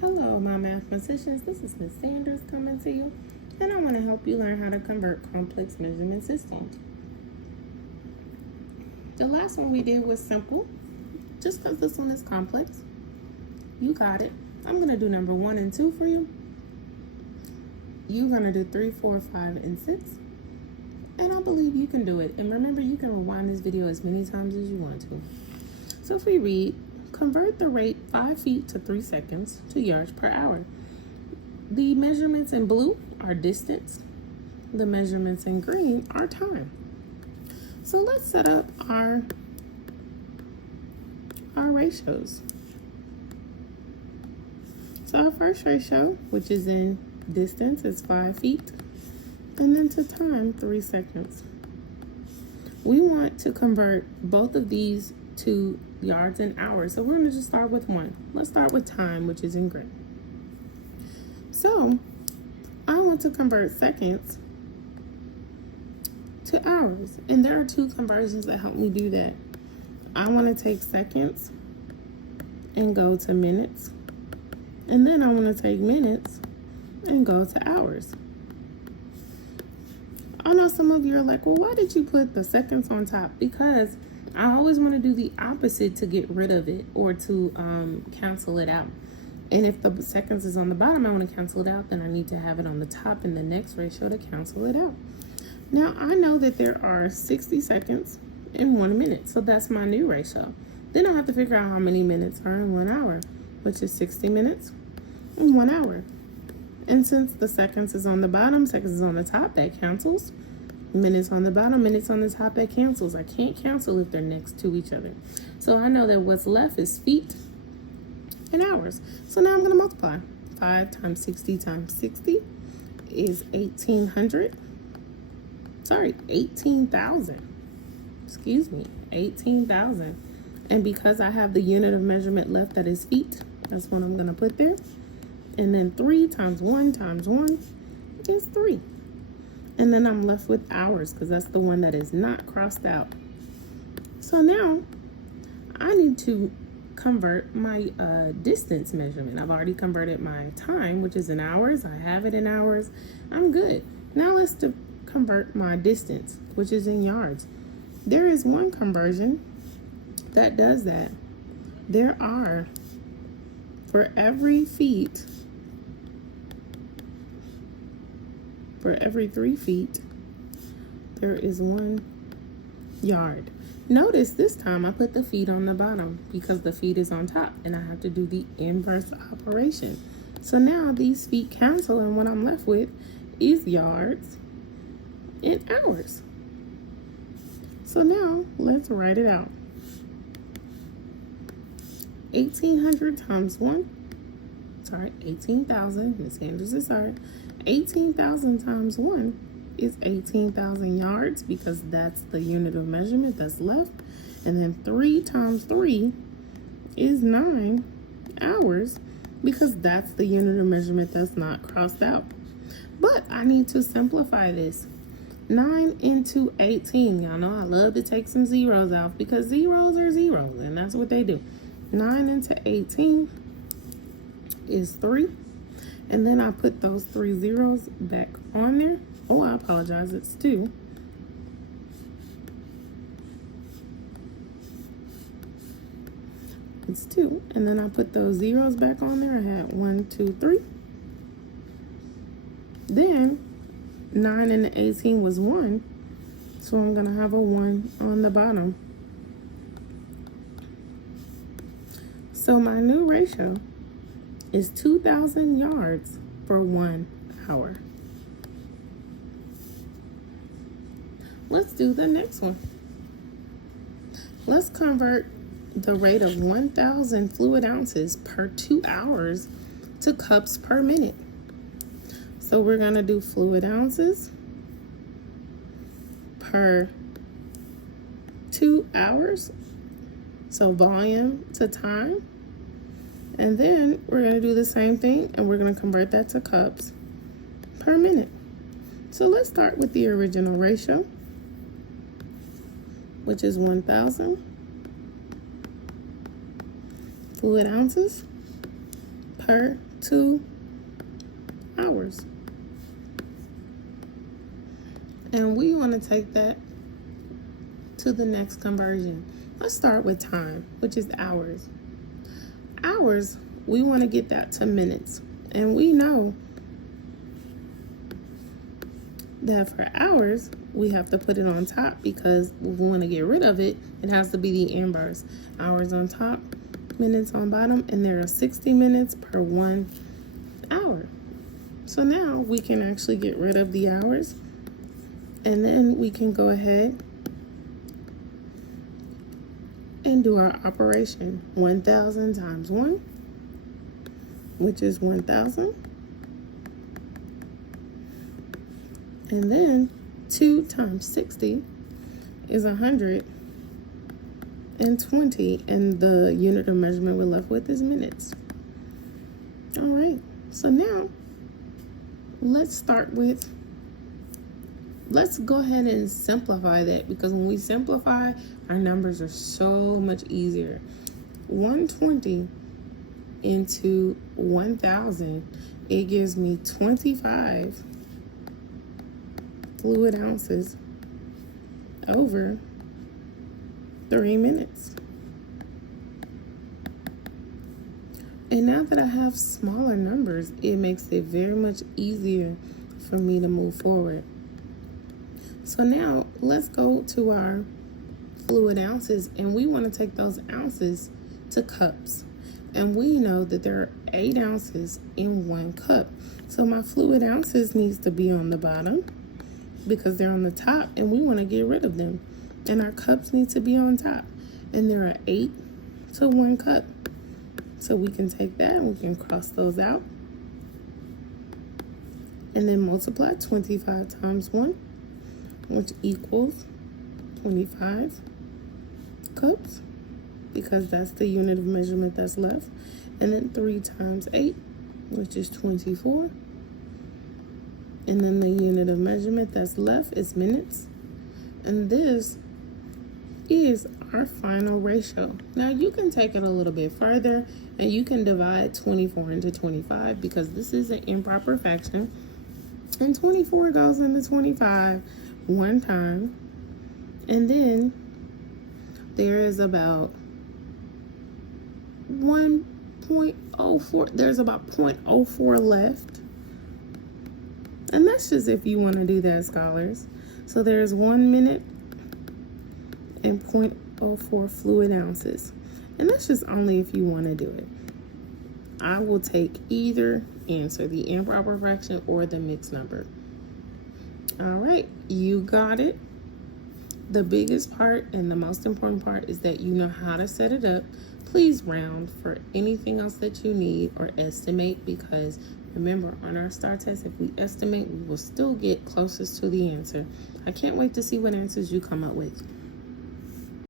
Hello, my mathematicians. This is Miss Sanders coming to you, and I want to help you learn how to convert complex measurement systems. The last one we did was simple, just because this one is complex. You got it. I'm going to do number 1 and 2 for you. You're going to do 3, 4, 5, and 6. And I believe you can do it. And remember, you can rewind this video as many times as you want to. So if we read, convert the rate 5 feet to 3 seconds to yards per hour. The measurements in blue are distance. The measurements in green are time. So let's set up our ratios. So our first ratio, which is in distance, is 5 feet. And then to time, 3 seconds. We want to convert both of these to yards and hours. So we're going to just start with one. Let's start with time, which is in gray. So I want to convert seconds to hours. And there are 2 conversions that help me do that. I want to take seconds and go to minutes. And then I want to take minutes and go to hours. I know some of you are like, well, why did you put the seconds on top? Because I always want to do the opposite to get rid of it or to cancel it out. And if the seconds is on the bottom, I want to cancel it out, then I need to have it on the top in the next ratio to cancel it out. Now, I know that there are 60 seconds in 1 minute, so that's my new ratio. Then I have to figure out how many minutes are in 1 hour, which is 60 minutes in 1 hour. And since the seconds is on the bottom, seconds is on the top, that cancels. Minutes on the bottom, minutes on the top, that cancels. I can't cancel if they're next to each other. So I know that what's left is feet and hours. So now I'm going to multiply. 5 times 60 times 60 is 1,800. Sorry, 18,000. Excuse me, 18,000. And because I have the unit of measurement left that is feet, that's what I'm going to put there. And then 3 times 1 times 1 is 3. And then I'm left with hours because that's the one that is not crossed out. So now I need to convert my distance measurement. I've already converted my time, which is in hours. I have it in hours. I'm good. Now let's convert my distance, which is in yards. There is one conversion that does that. There are, for every 3 feet, there is 1 yard. Notice this time I put the feet on the bottom because the feet is on top and I have to do the inverse operation. So now these feet cancel and what I'm left with is yards and hours. So now let's write it out. 1,800 times 18,000, Miss Sanders is sorry. 18,000 times 1 is 18,000 yards because that's the unit of measurement that's left. And then 3 times 3 is 9 hours because that's the unit of measurement that's not crossed out. But I need to simplify this. 9 into 18. Y'all know I love to take some zeros out because zeros are zeros and that's what they do. 9 into 18 is 3. And then I put those 3 zeros back on there. Oh, I apologize. It's 2. It's 2. And then I put those zeros back on there. I had 1, 2, 3. Then 9 and 18 was 1. So I'm going to have a 1 on the bottom. So my new ratio is 2,000 yards for 1 hour. Let's do the next one. Let's convert the rate of 1,000 fluid ounces per 2 hours to cups per minute. So we're going to do fluid ounces per 2 hours. So volume to time. And then we're going to do the same thing and we're going to convert that to cups per minute. So let's start with the original ratio, which is 1,000 fluid ounces per 2 hours. And we want to take that to the next conversion. Let's start with time, which is hours. Hours, we want to get that to minutes. And we know that for hours, we have to put it on top because we want to get rid of it. It has to be the inverse. Hours on top, minutes on bottom, and there are 60 minutes per 1 hour. So now we can actually get rid of the hours, and then we can go ahead and do our operation. 1,000 times 1, which is 1,000. And then 2 times 60 is 120, and the unit of measurement we're left with is minutes. All right, so now let's go ahead and simplify that, because when we simplify, our numbers are so much easier. 120 into 1,000, it gives me 25 fluid ounces over 3 minutes. And now that I have smaller numbers, it makes it very much easier for me to move forward. So now let's go to our fluid ounces, and we want to take those ounces to cups. And we know that there are 8 ounces in 1 cup. So my fluid ounces needs to be on the bottom because they're on the top, and we want to get rid of them. And our cups need to be on top. And there are 8 to 1 cup. So we can take that and we can cross those out. And then multiply 25 times 1, which equals 25 cups, because that's the unit of measurement that's left. And then 3 times 8, which is 24. And then the unit of measurement that's left is minutes. And this is our final ratio. Now you can take it a little bit further, and you can divide 24 into 25, because this is an improper fraction. And 24 goes into 25 one time. And then there is about 1.04. There's about 0.04 left. And that's just if you want to do that, scholars. So there's 1 minute and 0.04 fluid ounces. And that's just only if you want to do it. I will take either answer, the improper fraction or the mixed number. All right, you got it. The biggest part and the most important part is that you know how to set it up. Please round for anything else that you need, or estimate, because remember, on our STAR test, if we estimate, we will still get closest to the answer. I can't wait to see what answers you come up with.